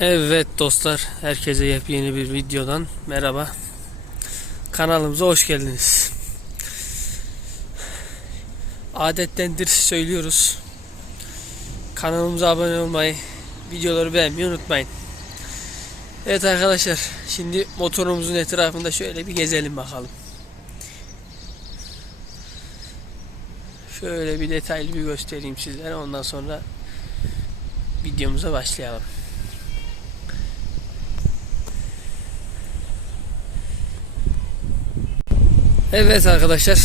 Evet dostlar, herkese yepyeni bir videodan merhaba. Kanalımıza hoş geldiniz. Adettendir söylüyoruz. Kanalımıza abone olmayı, videoları beğenmeyi unutmayın. Evet arkadaşlar, şimdi motorumuzun etrafında şöyle bir gezelim bakalım. Şöyle bir detaylı bir göstereyim sizlere. Ondan sonra videomuza başlayalım. Evet arkadaşlar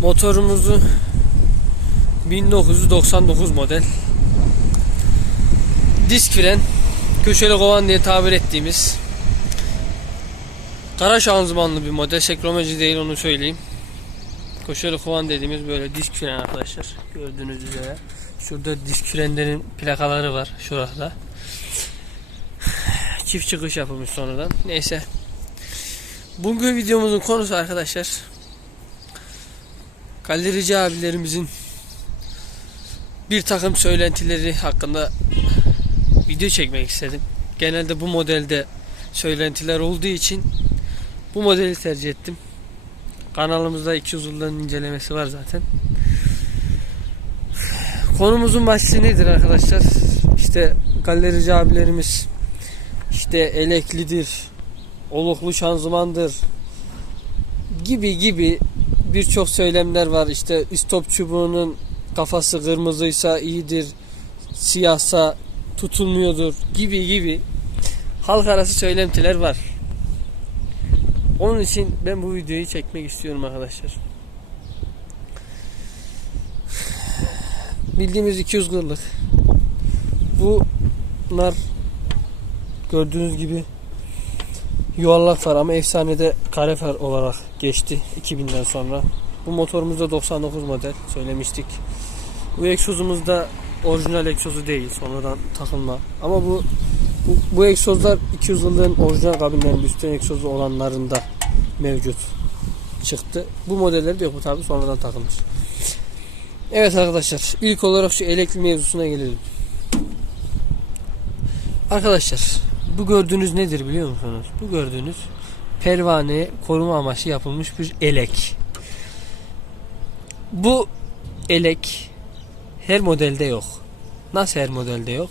motorumuzu 1999 model disk fren köşeli kovan diye tabir ettiğimiz kara şanzımanlı bir model sekromeji değil onu söyleyeyim köşeli kovan dediğimiz böyle disk fren arkadaşlar gördüğünüz üzere şurada disk frenlerin plakaları var şurada çift çıkış yapılmış sonradan neyse Bugün videomuzun konusu arkadaşlar galerici abilerimizin bir takım söylentileri hakkında video çekmek istedim. Genelde bu modelde söylentiler olduğu için bu modeli tercih ettim. Kanalımızda 200 yılların incelemesi var zaten. Konumuzun başlığı nedir arkadaşlar? İşte galerici abilerimiz işte eleklidir, oluklu şanzımandır gibi gibi birçok söylemler var. İşte istop çubuğunun kafası kırmızıysa iyidir, siyahsa tutulmuyordur gibi gibi halk arası söylentiler var. Onun için ben bu videoyu çekmek istiyorum arkadaşlar. Bildiğimiz 200 kırlık. Bunlar gördüğünüz gibi yuvarlak far ama efsanede kare far olarak geçti 2000'den sonra. Bu motorumuzda 99 model söylemiştik. Bu egzozumuz da orijinal egzozu değil sonradan takılma. Ama bu bu, bu egzozlar 200 yılın orijinal kabinlerin üstün egzozu olanlarında mevcut çıktı. Bu modeller de yok bu tabi sonradan takılmış. Evet arkadaşlar ilk olarak şu elektrikli mevzusuna gelelim. Arkadaşlar bu gördüğünüz nedir biliyor musunuz? Bu gördüğünüz pervaneye koruma amaçlı yapılmış bir elek. Bu elek her modelde yok. Nasıl her modelde yok?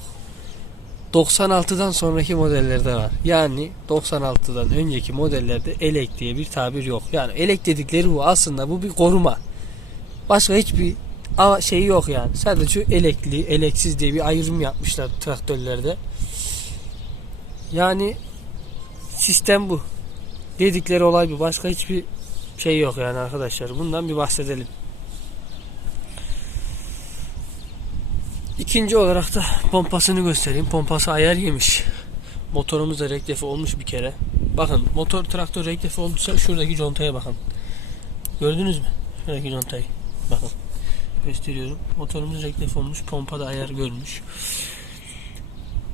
96'dan sonraki modellerde var. Yani 96'dan önceki modellerde elek diye bir tabir yok. Yani elek dedikleri bu aslında bu bir koruma. Başka hiçbir şey yok yani. Sadece şu elekli, eleksiz diye bir ayrım yapmışlar traktörlerde. Yani sistem bu. Dedikleri olay bu. Başka hiçbir şey yok yani arkadaşlar. Bundan bir bahsedelim. İkinci olarak da pompasını göstereyim. Pompası ayar yemiş. Motorumuz da reklefi olmuş bir kere. Bakın motor traktör reklefi olduysa şuradaki contaya bakın. Gördünüz mü? Şuradaki contayı. Bakın. Gösteriyorum. Motorumuz reklefi olmuş. Pompa da ayar görmüş.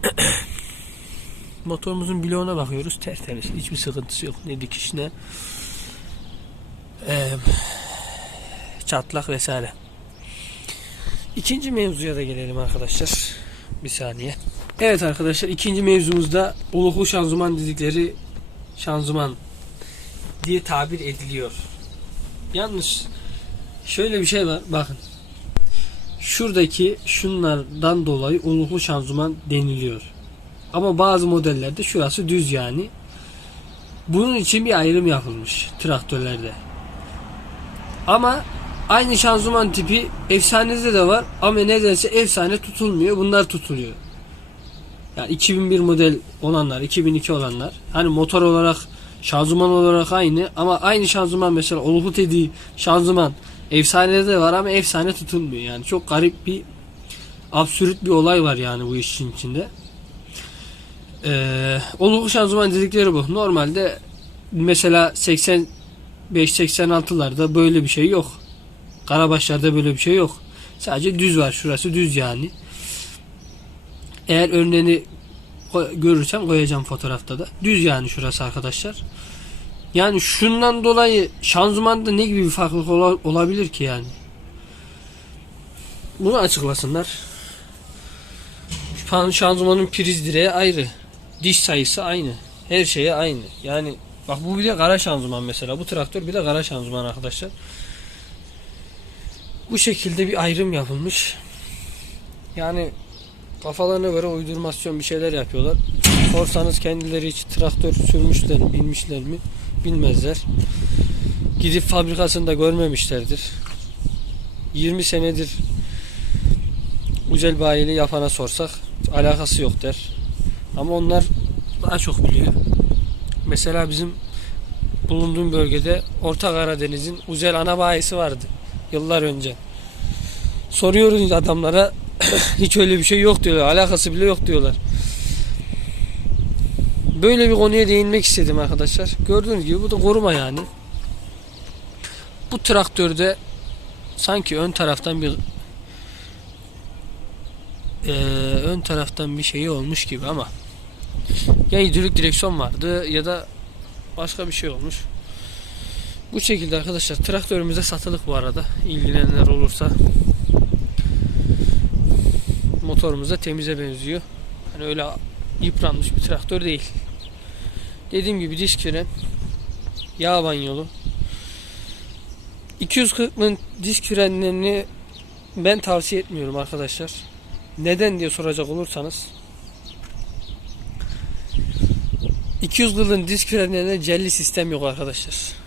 motorumuzun bloğuna bakıyoruz tertemiz hiçbir sıkıntısı yok ne dikiş ne e, çatlak vesaire İkinci mevzuya da gelelim arkadaşlar. Bir saniye. Evet arkadaşlar ikinci mevzumuzda oluklu şanzıman dedikleri şanzıman diye tabir ediliyor. Yalnız şöyle bir şey var bakın. Şuradaki şunlardan dolayı oluklu şanzıman deniliyor. Ama bazı modellerde şurası düz yani. Bunun için bir ayrım yapılmış traktörlerde. Ama aynı şanzıman tipi efsanede de var ama nedense efsane tutulmuyor. Bunlar tutuluyor. Yani 2001 model olanlar, 2002 olanlar. Hani motor olarak, şanzıman olarak aynı ama aynı şanzıman mesela Olhut dediği şanzıman efsanede de var ama efsane tutulmuyor. Yani çok garip bir absürt bir olay var yani bu işin içinde. Ee, oluklu şanzıman dedikleri bu. Normalde mesela 85-86'larda böyle bir şey yok. Karabaşlarda böyle bir şey yok. Sadece düz var. Şurası düz yani. Eğer örneğini görürsem koyacağım fotoğrafta da. Düz yani şurası arkadaşlar. Yani şundan dolayı şanzımanda ne gibi bir farklılık ola- olabilir ki yani? Bunu açıklasınlar. Şan- Şanzımanın priz direği ayrı. Diş sayısı aynı. Her şeye aynı. Yani bak bu bir de kara şanzıman mesela. Bu traktör bir de kara şanzıman arkadaşlar. Bu şekilde bir ayrım yapılmış. Yani kafalarına göre uydurmasyon bir şeyler yapıyorlar. Sorsanız kendileri hiç traktör sürmüşler mi, bilmişler mi bilmezler. Gidip fabrikasında görmemişlerdir. 20 senedir güzel bayili yapana sorsak alakası yok der. Ama onlar daha çok biliyor. Mesela bizim bulunduğum bölgede Orta Karadeniz'in Uzel ana bayisi vardı yıllar önce. Soruyoruz adamlara hiç öyle bir şey yok diyorlar. Alakası bile yok diyorlar. Böyle bir konuya değinmek istedim arkadaşlar. Gördüğünüz gibi bu da koruma yani. Bu traktörde sanki ön taraftan bir eee, ön taraftan bir şey olmuş gibi ama ya hidrolik direksiyon vardı ya da başka bir şey olmuş. Bu şekilde arkadaşlar traktörümüzde satılık bu arada. İlgilenenler olursa motorumuz da temize benziyor. Hani öyle yıpranmış bir traktör değil. Dediğim gibi disk fren, yağ banyolu. 240'ın disk frenlerini ben tavsiye etmiyorum arkadaşlar. Neden diye soracak olursanız 200 yılın disk frenlerinde celli sistem yok arkadaşlar.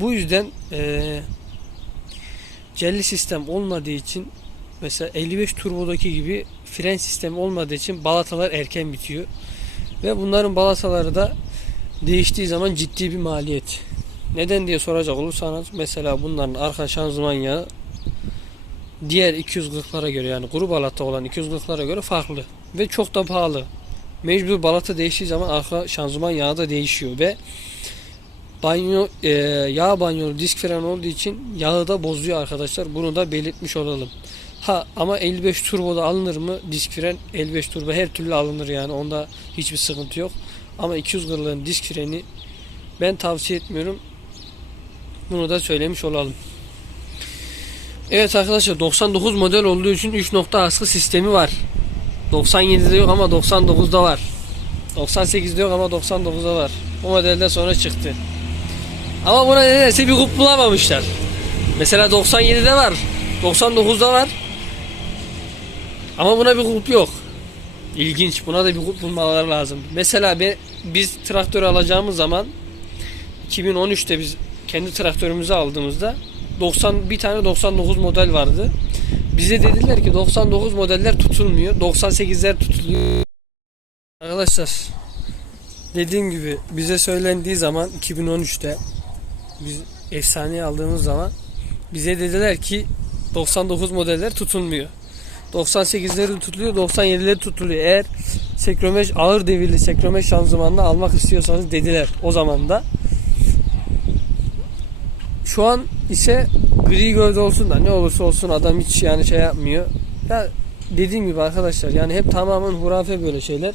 Bu yüzden eee celli sistem olmadığı için mesela 55 turbodaki gibi fren sistemi olmadığı için balatalar erken bitiyor. Ve bunların balataları da değiştiği zaman ciddi bir maliyet. Neden diye soracak olursanız mesela bunların arka şanzıman yağı diğer 240'lara göre yani kuru balata olan 240'lara göre farklı ve çok da pahalı. Mecbur balata değiştiği zaman arka şanzıman yağı da değişiyor ve banyo e, yağ banyolu disk fren olduğu için yağı da bozuyor arkadaşlar. Bunu da belirtmiş olalım. Ha ama 55 turboda alınır mı? Disk fren 55 turbo her türlü alınır yani. Onda hiçbir sıkıntı yok. Ama 240'ların disk freni ben tavsiye etmiyorum. Bunu da söylemiş olalım. Evet arkadaşlar 99 model olduğu için 3 nokta askı sistemi var. 97'de yok ama 99'da var. 98'de yok ama 99'da var. Bu modelde sonra çıktı. Ama buna nedense bir kup bulamamışlar. Mesela 97'de var. 99'da var. Ama buna bir kulp yok. İlginç. Buna da bir kulp bulmaları lazım. Mesela be, biz traktör alacağımız zaman 2013'te biz kendi traktörümüzü aldığımızda 90 bir tane 99 model vardı. Bize dediler ki 99 modeller tutulmuyor. 98'ler tutuluyor. Arkadaşlar dediğim gibi bize söylendiği zaman 2013'te biz efsaneyi aldığımız zaman bize dediler ki 99 modeller tutulmuyor. 98'leri tutuluyor, 97'leri tutuluyor. Eğer sekromeş ağır devirli sekromeş şanzımanla almak istiyorsanız dediler o zaman da. Şu an ise gri gövde olsun da ne olursa olsun adam hiç yani şey yapmıyor. Ya dediğim gibi arkadaşlar yani hep tamamen hurafe böyle şeyler.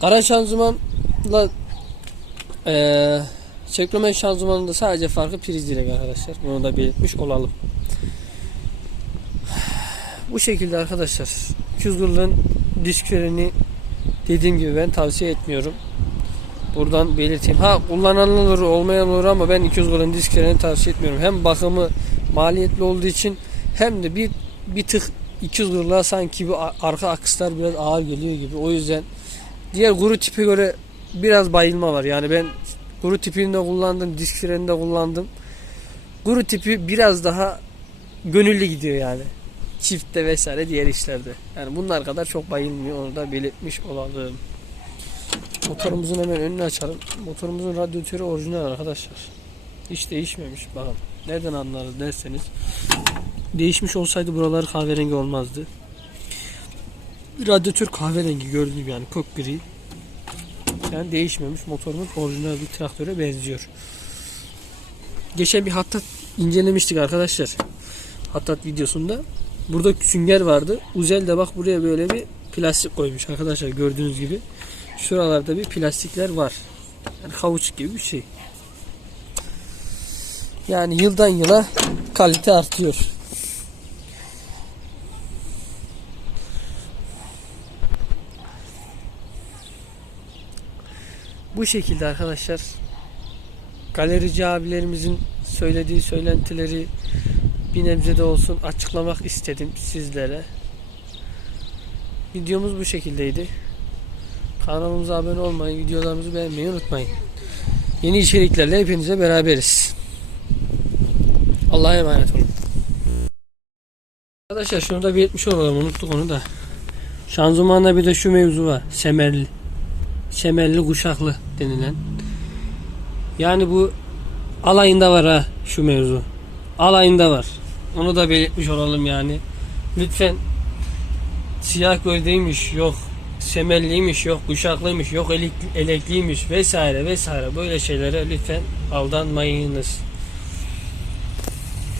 Kara şanzımanla eee sekromeş şanzımanında sadece farkı priz direk arkadaşlar. Bunu da belirtmiş olalım. Bu şekilde arkadaşlar. 200 yılın disk freni dediğim gibi ben tavsiye etmiyorum. Buradan belirteyim. Ha kullanan olur olmayan olur ama ben 200 yılın disk freni tavsiye etmiyorum. Hem bakımı maliyetli olduğu için hem de bir bir tık 200 yıllığa sanki bir arka akslar biraz ağır geliyor gibi. O yüzden diğer guru tipe göre biraz bayılma var. Yani ben guru tipini de kullandım, disk freni de kullandım. Guru tipi biraz daha gönüllü gidiyor yani çiftte vesaire diğer işlerde. Yani bunlar kadar çok bayılmıyor. Onu da belirtmiş olalım. Motorumuzun hemen önünü açalım. Motorumuzun radyatörü orijinal arkadaşlar. Hiç değişmemiş. Bakın. Nereden anlarız derseniz. Değişmiş olsaydı buralar kahverengi olmazdı. Radyatör kahverengi gördüğünüz gibi yani kök gri. Yani değişmemiş. Motorumuz orijinal bir traktöre benziyor. Geçen bir hatta incelemiştik arkadaşlar. Hattat videosunda. Burada sünger vardı. Uzel de bak buraya böyle bir plastik koymuş arkadaşlar gördüğünüz gibi. Şuralarda bir plastikler var. Yani havuç gibi bir şey. Yani yıldan yıla kalite artıyor. Bu şekilde arkadaşlar galerici abilerimizin söylediği söylentileri bir nebze de olsun açıklamak istedim sizlere. Videomuz bu şekildeydi. Kanalımıza abone olmayı, videolarımızı beğenmeyi unutmayın. Yeni içeriklerle hepinize beraberiz. Allah'a emanet olun. Arkadaşlar şunu da belirtmiş olalım unuttuk onu da. Şanzımanda bir de şu mevzu var. Semerli. Semerli kuşaklı denilen. Yani bu alayında var ha şu mevzu. Alayında var. Onu da belirtmiş olalım yani. Lütfen siyah gövdeymiş yok semelliymiş yok kuşaklıymış yok elekliymiş vesaire vesaire böyle şeylere lütfen aldanmayınız.